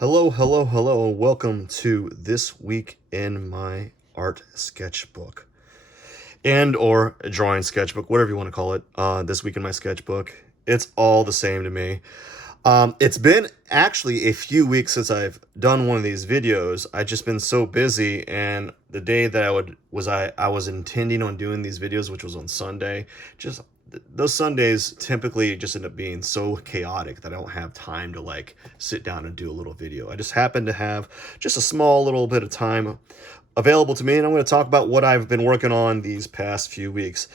Hello, hello, hello, and welcome to This Week in My Art Sketchbook. And or a drawing sketchbook, whatever you want to call it. This Week in My Sketchbook. It's all the same to me. It's been actually a few weeks since I've done one of these videos. I've just been so busy, and the day that I was intending on doing these videos, which was on Sunday, just those Sundays typically just end up being so chaotic that I don't have time to like sit down and do a little video. I just happen to have just a small little bit of time available to me, and I'm going to talk about what I've been working on these past few weeks.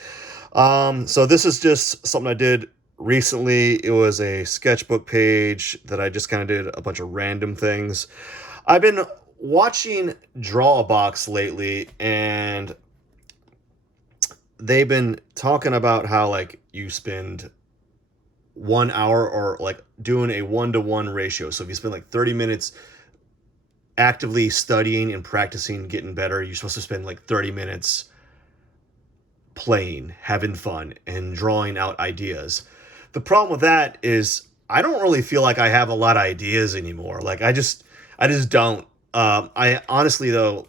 So this is just something I did recently. It was a sketchbook page that I just kind of did a bunch of random things. I've been watching Draw a Box lately, and they've been talking about how like you spend 1 hour or like doing a 1-to-1 ratio. So if you spend like 30 minutes actively studying and practicing getting better, you're supposed to spend like 30 minutes playing, having fun, and drawing out ideas. The problem with that is I don't really feel like I have a lot of ideas anymore. Like I just don't. I honestly though,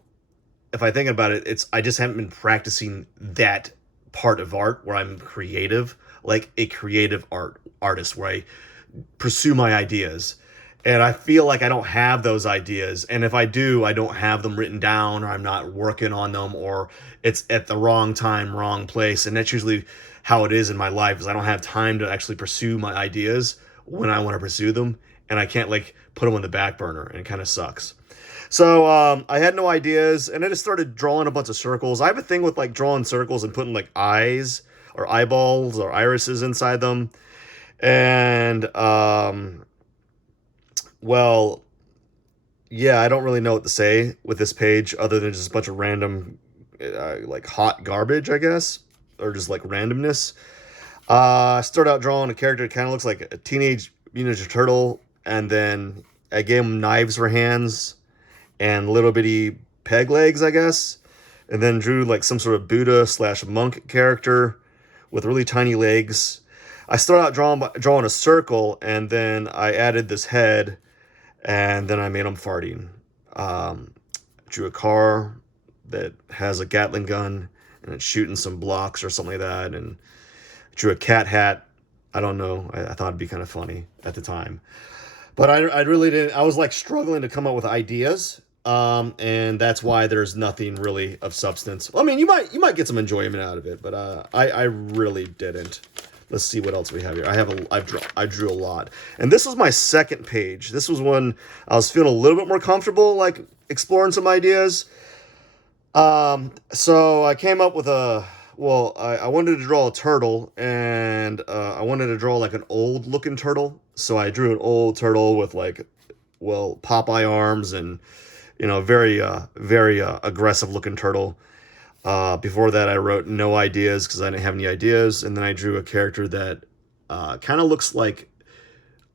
if I think about it, I just haven't been practicing that part of art where I'm creative, like a creative artist, where I pursue my ideas. And I feel like I don't have those ideas. And if I do, I don't have them written down, or I'm not working on them, or it's at the wrong time, wrong place. And that's usually how it is in my life, is I don't have time to actually pursue my ideas when I want to pursue them. And I can't like put them on the back burner, and it kind of sucks. So I had no ideas, and I just started drawing a bunch of circles. I have a thing with like drawing circles and putting like eyes or eyeballs or irises inside them. And well, yeah, I don't really know what to say with this page other than just a bunch of random, like hot garbage, I guess, or just like randomness. I started out drawing a character that kind of looks like a teenage Mutant Ninja Turtle, and then I gave him knives for hands and little bitty peg legs, I guess, and then drew like some sort of Buddha slash monk character with really tiny legs. I started out drawing a circle, and then I added this head, and then I made him farting. Drew a car that has a Gatling gun, and it's shooting some blocks or something like that, and drew a cat hat. I don't know. I thought it'd be kind of funny at the time. But I really didn't. I was like struggling to come up with ideas. And that's why there's nothing really of substance. Well, I mean, you might get some enjoyment out of it, but I really didn't. Let's see what else we have here. I drew a lot, and this was my second page. This was when I was feeling a little bit more comfortable, like exploring some ideas. So I came up with I wanted to draw a turtle, and I wanted to draw like an old looking turtle. So I drew an old turtle with like, well, Popeye arms and, very aggressive looking turtle. Before that, I wrote no ideas because I didn't have any ideas, and then I drew a character that kind of looks like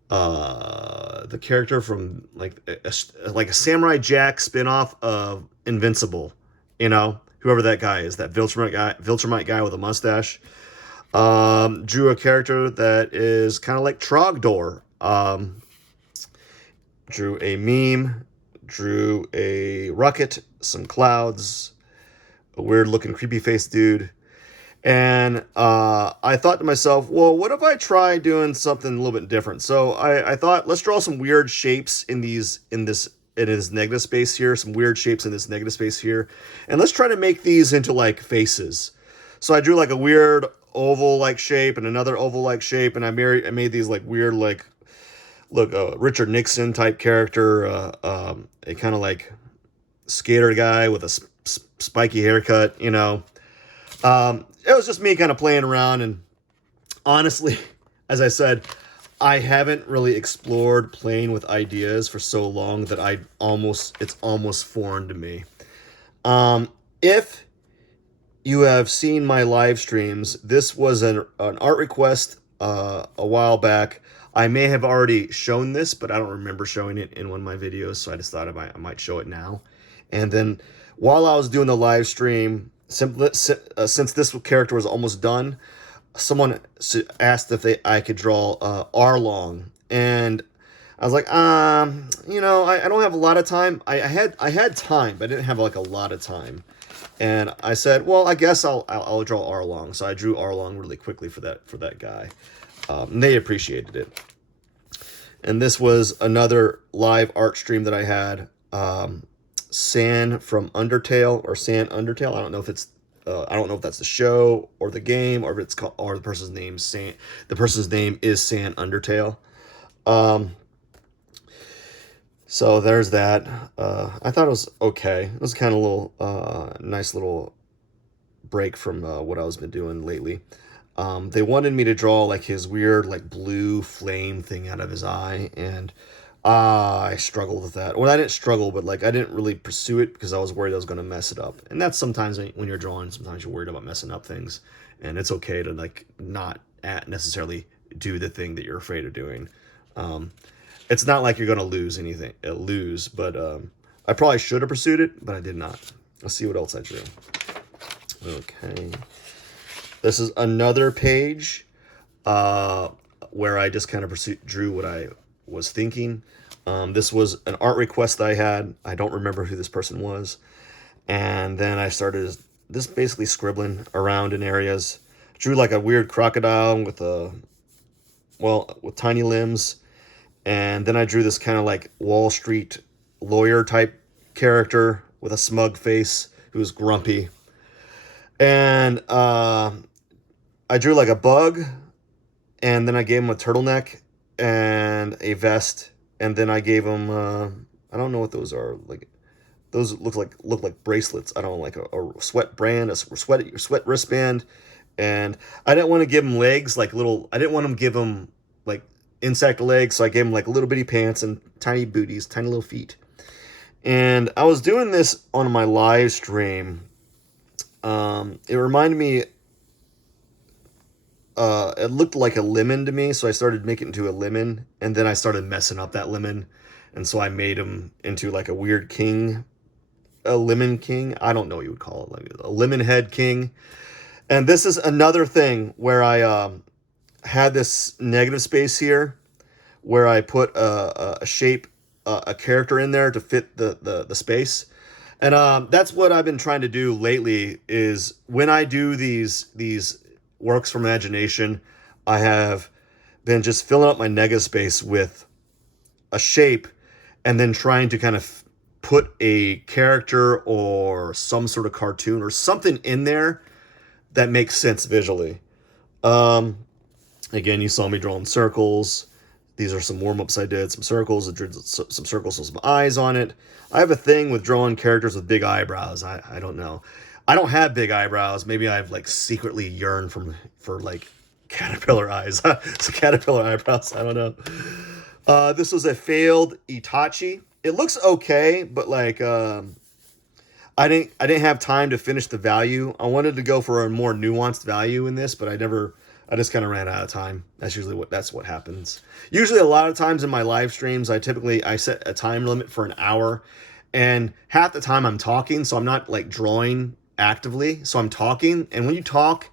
the character from like a Samurai Jack spinoff of Invincible. Whoever that guy is, that Viltrumite guy with a mustache. Drew a character that is kind of like Trogdor. Drew a meme. Drew a rocket, some clouds, a weird looking creepy face dude. And I thought to myself, well, what if I try doing something a little bit different? So I thought, let's draw some weird shapes in this negative space here, some weird shapes in this negative space here, and let's try to make these into like faces. So I drew like a weird oval like shape and another oval like shape, and I made these like weird like Richard Nixon type character, a kind of like skater guy with a spiky haircut. It was just me kind of playing around, and honestly, as I said, I haven't really explored playing with ideas for so long that it's almost foreign to me. If you have seen my live streams, this was an art request a while back. I may have already shown this, but I don't remember showing it in one of my videos, so I just thought I might show it now. And then while I was doing the live stream, since this character was almost done, someone asked if I could draw Arlong, and I was like, I don't have a lot of time. I had time, but I didn't have like a lot of time. And I said, well, I guess I'll draw Arlong. So I drew Arlong really quickly for that guy. And they appreciated it. And this was another live art stream that I had. San from Undertale, or San Undertale. I don't know if that's the show or the game, or if it's called, or the person's name San. The person's name is San Undertale. So there's that. I thought it was okay. It was kind of a little nice little break from what I was been doing lately. They wanted me to draw like his weird like blue flame thing out of his eye, and I struggled with that. Well, I didn't struggle, but like I didn't really pursue it because I was worried I was going to mess it up. And that's sometimes when you're drawing, sometimes you're worried about messing up things, and it's okay to like not necessarily do the thing that you're afraid of doing. It's not like you're going to lose, but I probably should have pursued it, but I did not. Let's see what else I drew. Okay. This is another page where I just kind of drew what I was thinking. This was an art request that I had. I don't remember who this person was. And then I started this basically scribbling around in areas. Drew like a weird crocodile with tiny limbs. And then I drew this kind of like Wall Street lawyer type character with a smug face who's grumpy. And I drew like a bug, and then I gave him a turtleneck and a vest, and then I gave him I don't know what those are. Like those look like bracelets. I don't know, like a sweat brand, a sweat wristband. And I didn't want to give him legs, like little. I didn't want him to give him like insect legs, so I gave him like little bitty pants and tiny booties, tiny little feet. And I was doing this on my live stream. It reminded me. It looked like a lemon to me, so I started making it into a lemon, and then I started messing up that lemon, and so I made him into like a weird king, a lemon king. I don't know what you would call it, like a lemon head king. And this is another thing where I had this negative space here, where I put a shape, a character in there to fit the space. And that's what I've been trying to do lately. Is when I do these works from imagination, I have been just filling up my negative space with a shape, and then trying to kind of put a character or some sort of cartoon or something in there that makes sense visually. Again, you saw me drawing circles. These are some warm-ups I did. Some circles. I drew some circles with some eyes on it. I have a thing with drawing characters with big eyebrows. I don't know. I don't have big eyebrows. Maybe I've like secretly yearned for like caterpillar eyes. So caterpillar eyebrows. I don't know. This was a failed Itachi. It looks okay, but like I didn't have time to finish the value. I wanted to go for a more nuanced value in this, but I just kind of ran out of time. That's what happens. Usually a lot of times in my live streams, I set a time limit for an hour, and half the time I'm talking, so I'm not like drawing actively. So I'm talking, and when you talk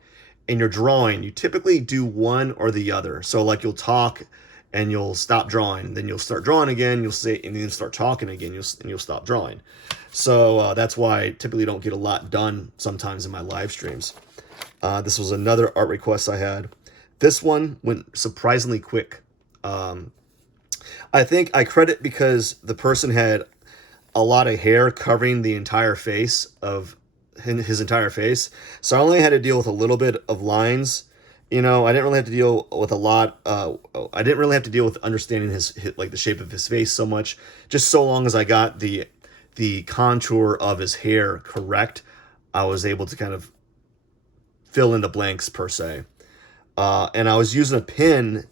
and you're drawing, you typically do one or the other. So like you'll talk and you'll stop drawing, then you'll start drawing again, you'll say, and then you'll start talking again, you'll stop drawing. So that's why I typically don't get a lot done sometimes in my live streams. This was another art request I had. This one went surprisingly quick. I think I credit because the person had a lot of hair covering the entire face of his entire face. So I only had to deal with a little bit of lines. I didn't really have to deal with a lot. I didn't really have to deal with understanding his like the shape of his face so much. Just so long as I got the contour of his hair correct, I was able to kind of fill in the blanks per se. And I was using a pen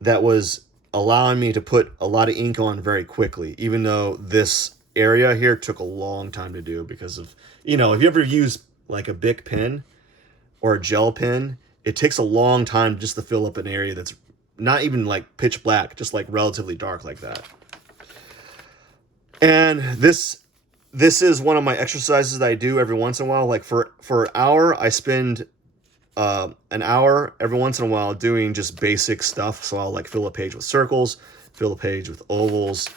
that was allowing me to put a lot of ink on very quickly, even though this area here took a long time to do because of, if you ever use like a Bic pen or a gel pen, it takes a long time just to fill up an area that's not even like pitch black, just like relatively dark like that. And this is one of my exercises that I do every once in a while. Like for an hour, I spend an hour every once in a while doing just basic stuff. So I'll like fill a page with circles, fill the page with ovals,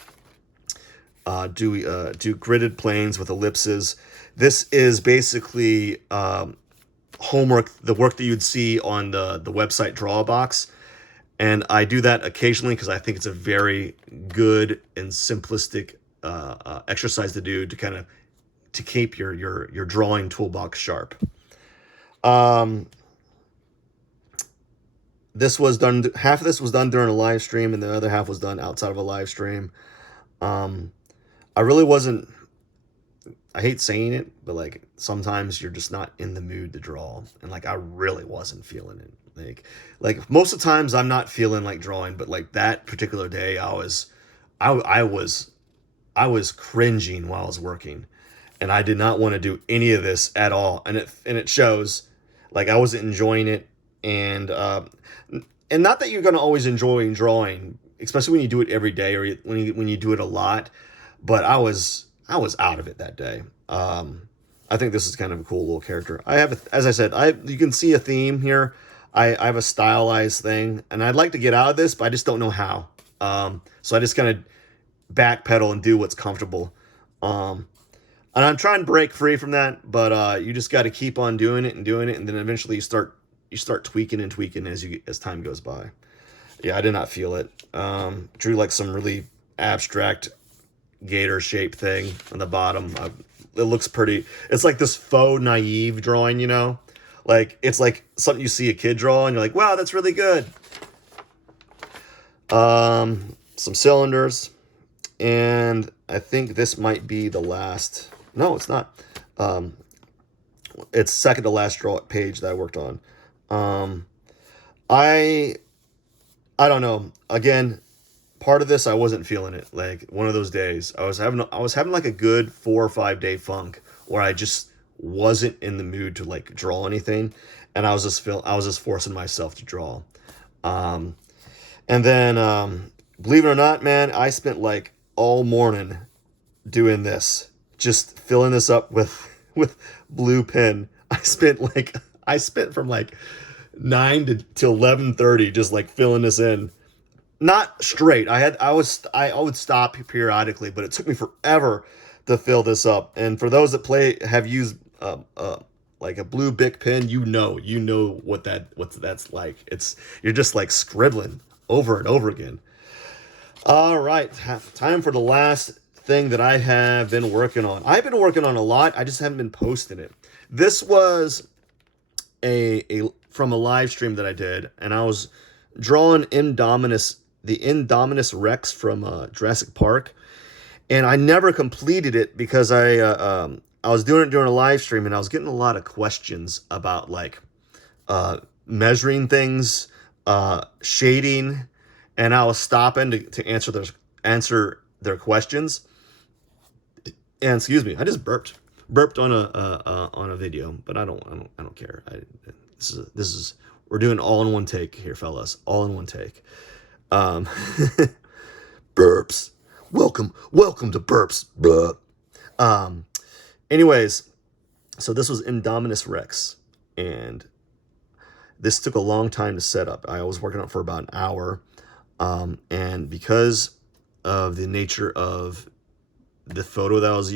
do gridded planes with ellipses. This is basically homework, the work that you'd see on the website Drawbox. And I do that occasionally because I think it's a very good and simplistic exercise to do to kind of to keep your drawing toolbox sharp. This was done. Half of this was done during a live stream, and the other half was done outside of a live stream. I really wasn't. I hate saying it, but like sometimes you're just not in the mood to draw, and like I really wasn't feeling it. Like most of the times I'm not feeling like drawing, but like that particular day I was cringing while I was working, and I did not want to do any of this at all, and it shows. Like I wasn't enjoying it, and not that you're gonna always enjoy drawing, especially when you do it every day or when you do it a lot, but I was out of it that day. I think this is kind of a cool little character. I have, as I said, you can see a theme here. I have a stylized thing, and I'd like to get out of this, but I just don't know how. So I just kind of backpedal and do what's comfortable. And I'm trying to break free from that, but you just got to keep on doing it, and then eventually you start tweaking and tweaking as time goes by. Yeah, I did not feel it. Drew like some really abstract gator shaped thing on the bottom. It looks pretty. It's like this faux naive drawing, you know? Like it's like something you see a kid draw and you're like, wow, that's really good. Some cylinders, and I think this might be the last. No, it's not. It's second to last draw page that I worked on. I don't know. Again, part of this I wasn't feeling it. Like one of those days I was having like a good 4 or 5 day funk where I just wasn't in the mood to like draw anything, and I was just forcing myself to draw. And then believe it or not, man, I spent like all morning doing this, just filling this up with blue pen. I spent from like 9 to 11:30 just like filling this in. Not straight. I would stop periodically, but it took me forever to fill this up. And for those that have used like a blue Bic pen, you know what that's like. You're just like scribbling over and over again. All right, time for the last thing that I have been working on. I've been working on a lot. I just haven't been posting it. This was from a live stream that I did, and I was drawing the Indominus Rex from Jurassic Park, and I never completed it because I was doing it during a live stream, and I was getting a lot of questions about like measuring things, shading, and I was stopping to answer their questions. And excuse me, I just burped on a video, but I don't care. This is we're doing all in one take here, fellas. All in one take. Burps. Welcome to burps. Blah. Anyways, so this was Indominus Rex, and this took a long time to set up. I was working on it for about an hour, and because of the nature of the photo that I was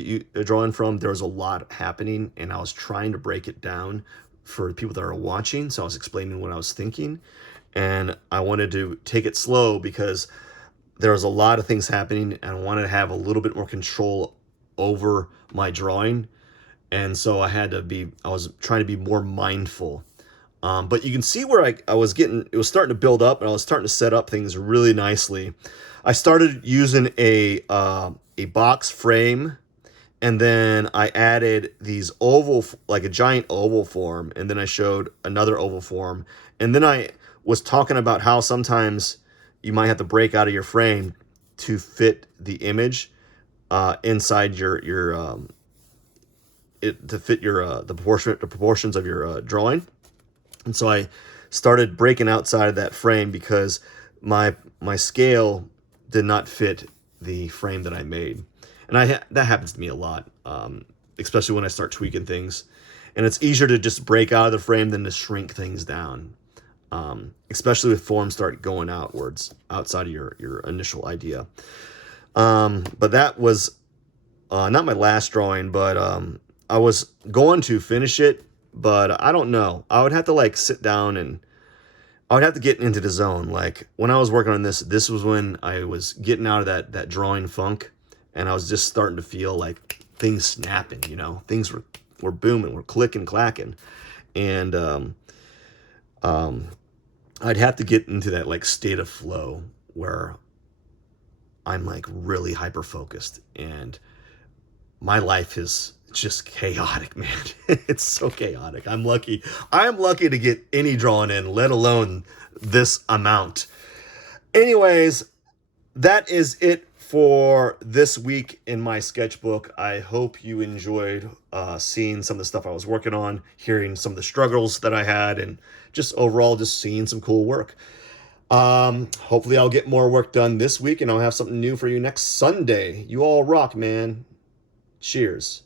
drawing from, there was a lot happening, and I was trying to break it down for people that are watching. So I was explaining what I was thinking, and I wanted to take it slow because there was a lot of things happening, and I wanted to have a little bit more control over my drawing. And so I was trying to be more mindful. But you can see where it was starting to build up, and I was starting to set up things really nicely. I started using a box frame, and then I added these like a giant oval form, and then I showed another oval form, and then I was talking about how sometimes you might have to break out of your frame to fit the image inside the proportions of your drawing. And so I started breaking outside of that frame because my scale did not fit the frame that I made. And that happens to me a lot, especially when I start tweaking things. And it's easier to just break out of the frame than to shrink things down. especially if forms start going outwards, outside of your initial idea. But that was not my last drawing, but I was going to finish it, but I don't know. I would have to like sit down and I would have to get into the zone. Like when I was working on this was when I was getting out of that drawing funk, and I was just starting to feel like things snapping. Things were booming, were clicking, clacking, and I'd have to get into that like state of flow where I'm like really hyper focused, and my life is just chaotic, man. It's so chaotic. I'm lucky. I'm lucky to get any drawing in, let alone this amount. Anyways, that is it for this week in my sketchbook. I hope you enjoyed seeing some of the stuff I was working on, hearing some of the struggles that I had, and just overall just seeing some cool work. Hopefully I'll get more work done this week, and I'll have something new for you next Sunday. You all rock, man. Cheers.